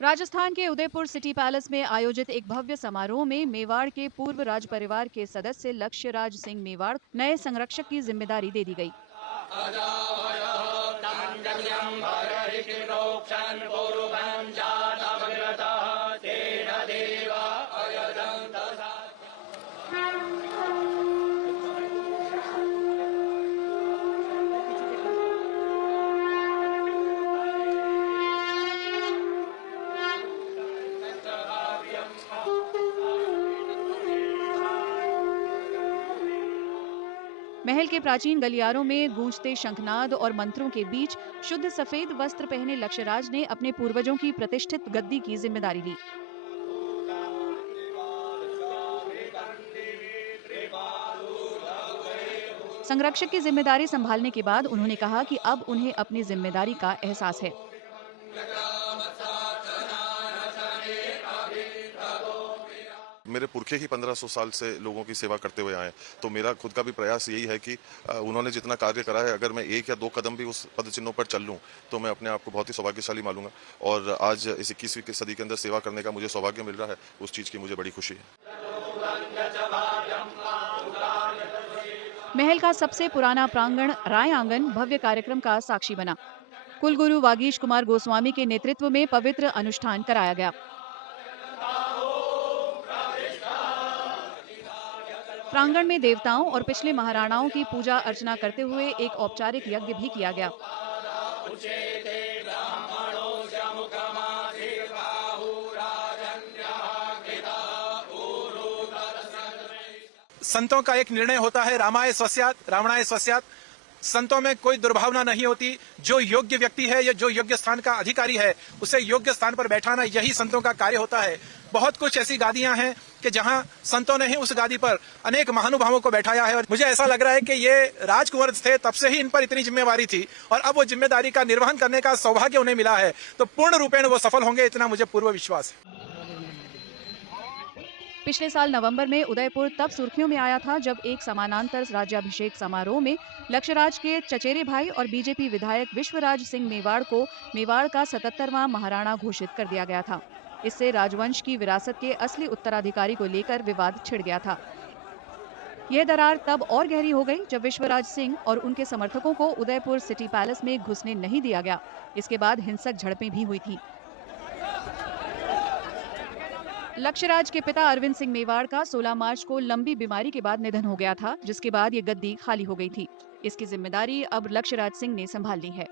राजस्थान के Udaipur city palace में आयोजित एक भव्य समारोह में मेवाड़ के पूर्व राज परिवार के सदस्य लक्ष्य राज सिंह मेवाड़ नए संरक्षक की जिम्मेदारी दे दी गई। महल के प्राचीन गलियारों में गूंजते शंखनाद और मंत्रों के बीच शुद्ध सफेद वस्त्र पहने लक्ष्यराज ने अपने पूर्वजों की प्रतिष्ठित गद्दी की जिम्मेदारी ली। संरक्षक की जिम्मेदारी संभालने के बाद उन्होंने कहा कि अब उन्हें अपनी जिम्मेदारी का एहसास है। मेरे पुरखे ही 1500 साल से लोगों की सेवा करते हुए आए, तो मेरा खुद का भी प्रयास यही है कि उन्होंने जितना कार्य करा है, अगर मैं 1 या 2 कदम भी उस पद चिन्हों पर चल लूं, तो मैं अपने आप को बहुत ही सौभाग्यशाली मानूंगा। और आज इस 21वीं सदी के अंदर सेवा करने का मुझे सौभाग्य मिल रहा है, उस चीज़ की मुझे बड़ी खुशी है। महल का सबसे पुराना प्रांगण राय आंगन भव्य कार्यक्रम का साक्षी बना। कुलगुरु वागीश कुमार गोस्वामी के नेतृत्व में पवित्र अनुष्ठान कराया गया। प्रांगण में देवताओं और पिछले महाराणाओं की पूजा अर्चना करते हुए एक औपचारिक यज्ञ भी किया गया। संतों का एक निर्णय होता है, रामाय स्वस्यात् रावणाय स्वस्यात्। संतों में कोई दुर्भावना नहीं होती। जो योग्य व्यक्ति है या जो योग्य स्थान का अधिकारी है, उसे योग्य स्थान पर बैठाना, यही संतों का कार्य होता है। बहुत कुछ ऐसी गादियां हैं कि जहां संतों ने ही उस गादी पर अनेक महानुभावों को बैठाया है, और मुझे ऐसा लग रहा है कि ये राजकुंवर थे तब से ही इन पर इतनी जिम्मेवारी थी, और अब वो जिम्मेदारी का निर्वहन करने का सौभाग्य उन्हें मिला है, तो पूर्ण रूपेण वो सफल होंगे, इतना मुझे पूर्व विश्वास है। पिछले साल नवंबर में उदयपुर तब सुर्खियों में आया था जब एक समानांतर राज्याभिषेक समारोह में लक्ष्यराज के चचेरे भाई और बीजेपी विधायक विश्वराज सिंह मेवाड़ को मेवाड़ का 77वां महाराणा घोषित कर दिया गया था। इससे राजवंश की विरासत के असली उत्तराधिकारी को लेकर विवाद छिड़ गया था। यह दरार तब और गहरी हो गई जब विश्वराज सिंह और उनके समर्थकों को उदयपुर सिटी पैलेस में घुसने नहीं दिया गया। इसके बाद हिंसक झड़पें भी हुई थी। लक्ष्यराज के पिता अरविंद सिंह मेवाड़ का 16 मार्च को लंबी बीमारी के बाद निधन हो गया था, जिसके बाद ये गद्दी खाली हो गई थी। इसकी जिम्मेदारी अब लक्ष्यराज सिंह ने संभाल ली है।